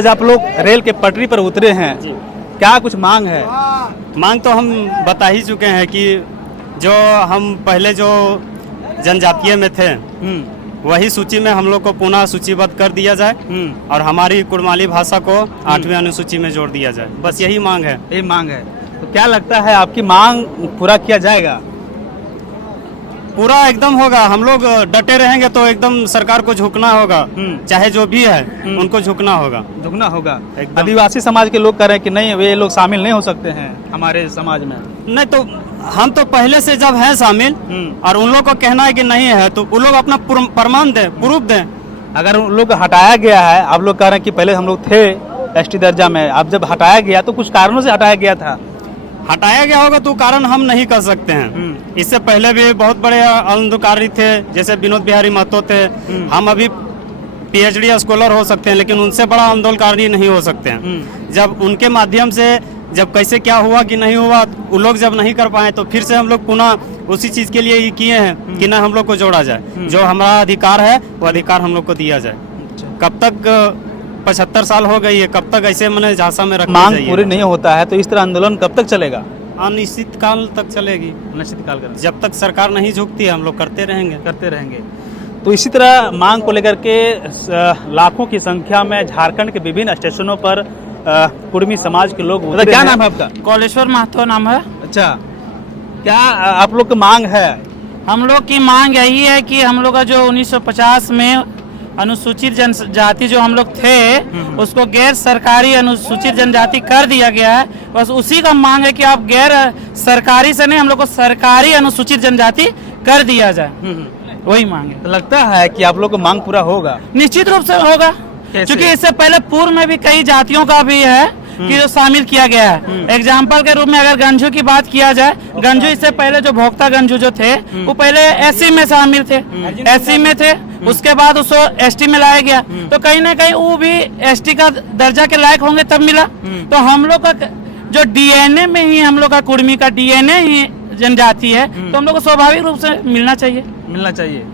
आज आप लोग रेल के पटरी पर उतरे हैं, क्या कुछ मांग है? मांग तो हम बता ही चुके हैं कि जो हम पहले जो जनजातीय में थे वही सूची में हम लोग को पुनः सूचीबद्ध कर दिया जाए और हमारी कुड़माली भाषा को 8वीं अनुसूची में जोड़ दिया जाए। बस यही मांग है। यही मांग है। तो क्या लगता है आपकी मांग पूरा किया जाएगा? पूरा एकदम होगा। हम लोग डटे रहेंगे तो एकदम सरकार को झुकना होगा, चाहे जो भी है उनको झुकना होगा। झुकना होगा। आदिवासी समाज के लोग कह रहे हैं कि नहीं, वे लोग शामिल नहीं हो सकते हैं हमारे समाज में। नहीं तो हम तो पहले से जब हैं शामिल और उन लोग को कहना है कि नहीं है तो उन लोग अपना प्रमाण दें, प्रूफ दें। अगर उन लोग हटाया गया है, आप लोग कह रहे हैं कि पहले हम लोग थे एसटी दर्जा में, अब जब हटाया गया तो कुछ कारणों से हटाया गया था। हटाया गया होगा तो कारण हम नहीं कर सकते हैं। इससे पहले भी बहुत बड़े आंदोलनकारी थे, जैसे विनोद बिहारी महतो थे। हम अभी पीएचडी स्कॉलर हो सकते हैं लेकिन उनसे बड़ा आंदोलनकारी नहीं हो सकते हैं। जब उनके माध्यम से जब कैसे क्या हुआ कि नहीं हुआ, वो लोग जब नहीं कर पाए तो फिर से हम लोग पुनः उसी चीज के लिए ही किए हैं कि ना हम लोग को जोड़ा जाए। जो हमारा अधिकार है वो अधिकार हम लोग को दिया जाए। कब तक 75 साल हो गई है, कब तक ऐसे मैंने झांसा में रखना मांग पूरी नहीं होता है तो इस तरह आंदोलन कब तक चलेगा? अनिश्चित काल तक चलेगी। अनिश्चित काल का जब तक सरकार नहीं झुकती है हम लोग करते रहेंगे। तो इसी तरह मांग को लेकर के लाखों की संख्या में झारखंड के विभिन्न स्टेशनों पर कुड़मी समाज के लोग उतरे। क्या नाम है आपका? कौलेश्वर महतो नाम है। अच्छा, क्या आप लोग की मांग है? हम लोग की मांग यही है कि हम लोग का जो 1950 में अनुसूचित जनजाति जो हम लोग थे उसको गैर सरकारी अनुसूचित जनजाति कर दिया गया है। बस उसी का मांग है कि आप गैर सरकारी से नहीं, हम लोग को सरकारी अनुसूचित जनजाति कर दिया जाए। वही मांग है। तो लगता है कि आप लोग को मांग पूरा होगा? निश्चित रूप से होगा, क्योंकि इससे पहले पूर्व में भी कई जातियों का भी है कि जो शामिल किया गया है। एग्जाम्पल के रूप में अगर गंजू की बात किया जाए, गंजू इससे पहले जो भोक्ता गंजू जो थे वो पहले एससी में शामिल थे, एससी में थे। उसके बाद उसको एसटी में लाया गया तो कहीं ना कहीं वो भी एसटी का दर्जा के लायक होंगे तब मिला। तो हम लोग का जो डीएनए में ही हम लोग का कुड़मी का डीएनए ही जनजाति है तो हम लोग को स्वाभाविक रूप से मिलना चाहिए।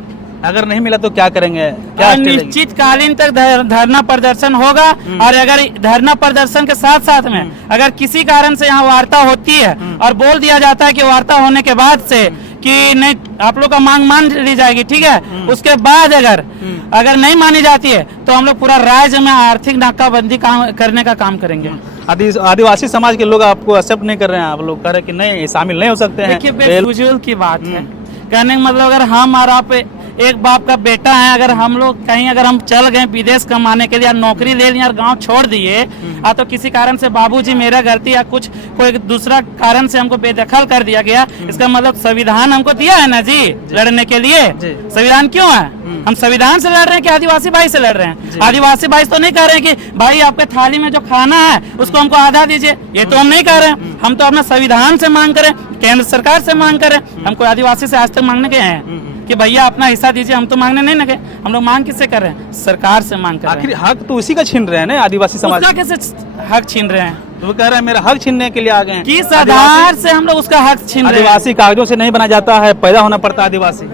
अगर नहीं मिला तो क्या करेंगे? क्या निश्चित कालीन तक धरना प्रदर्शन होगा। और अगर धरना प्रदर्शन के साथ साथ में अगर किसी कारण से यहाँ वार्ता होती है और बोल दिया जाता है कि वार्ता होने के बाद से कि नहीं आप लोग का मांग मान ली जाएगी, ठीक है, उसके बाद अगर नहीं मानी जाती है तो हम लोग पूरा राज्य में आर्थिक नाकाबंदी करने का काम करेंगे। आदिवासी समाज के लोग आपको एक्सेप्ट नहीं कर रहे हैं, आप लोग कह रहे हैं कि नहीं शामिल नहीं हो सकते हैं। देखिए बेफिजूल की बात है। कहने का मतलब अगर हम और आप एक बाप का बेटा है, अगर हम लोग कहीं अगर हम चल गए विदेश कमाने के लिए, नौकरी ले ली और गांव छोड़ दिए तो किसी कारण से बाबूजी मेरा गलती या कुछ कोई दूसरा कारण से हमको बेदखल कर दिया गया, इसका मतलब संविधान हमको दिया है ना जी लड़ने के लिए। संविधान क्यों है? हम संविधान से लड़ रहे हैं कि आदिवासी भाई से लड़ रहे हैं? आदिवासी भाई तो नहीं कह रहे हैं कि भाई आपके थाली में जो खाना है उसको हमको आधा दीजिए, ये तो हम नहीं कह रहे हैं। हम तो अपना संविधान से मांग करें, केंद्र सरकार से मांग करें। हमको आदिवासी से आज तक मांगने गए हैं कि भैया अपना हिस्सा दीजिए, हम तो मांगने नहीं लगे। हम लोग मांग किससे कर रहे हैं? सरकार से मांग कर रहे हैं। आखिर हक तो उसी का छीन रहे हैं ना आदिवासी समाज। उसका कैसे हक छीन रहे हैं? तो वो कह रहे हैं मेरा हक छीनने के लिए आ गए हैं। किस आधार से हम लोग उसका हक छीन रहे हैं? आदिवासी कागजों से नहीं बना जाता है, पैदा होना पड़ता है आदिवासी।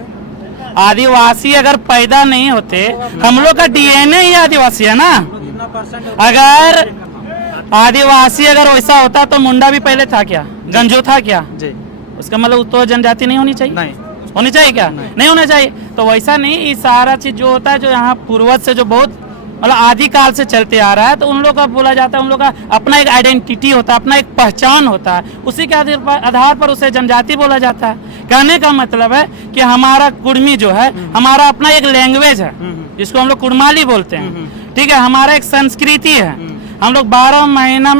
आदिवासी अगर पैदा नहीं होते, हम लोग का डीएनए ही आदिवासी है ना। अगर आदिवासी अगर वैसा होता तो मुंडा भी पहले था क्या, गंजू था क्या? उसका मतलब तो जनजाति नहीं होनी चाहिए? नहीं होनी चाहिए क्या? नहीं होना चाहिए। तो वैसा नहीं, ये सारा चीज जो होता है जो यहाँ पूर्वज से जो बहुत मतलब आदि काल से चलते आ रहा है तो उन लोग का बोला जाता है, उन लोग का अपना एक आइडेंटिटी होता है, अपना एक पहचान होता है, उसी के आधार पर उसे जनजाति बोला जाता है। कहने का मतलब है कि हमारा कुड़मी जो है हमारा अपना एक लैंग्वेज है जिसको हम लोग कुड़माली बोलते हैं, ठीक है। हमारा एक संस्कृति है। हम लोग 12 महीना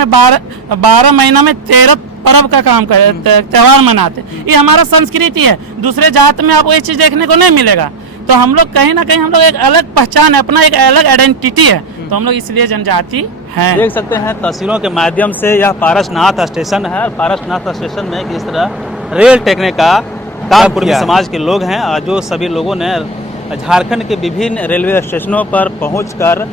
में 13 पर्व का काम करते, त्योहार मनाते, ये हमारा संस्कृति है। दूसरे जात में आपको ये चीज देखने को नहीं मिलेगा। तो हम लोग कहीं ना कहीं हम लोग एक अलग पहचान है, अपना एक अलग आइडेंटिटी है, तो हम लोग इसलिए जनजाति हैं। देख सकते हैं तस्वीरों के माध्यम से यह पारसनाथ स्टेशन है। पारसनाथ स्टेशन में किस तरह रेल टेकने का काम कुड़मी समाज के लोग हैं, जो सभी लोगों ने झारखंड के विभिन्न रेलवे स्टेशनों पर पहुंचकर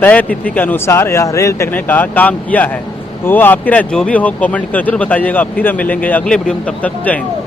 तय तिथि के अनुसार यह रेल टेकने का काम किया है। तो आपकी राय जो भी हो कमेंट कर जरूर बताइएगा। फिर मिलेंगे अगले वीडियो में, तब तक जय हिंद।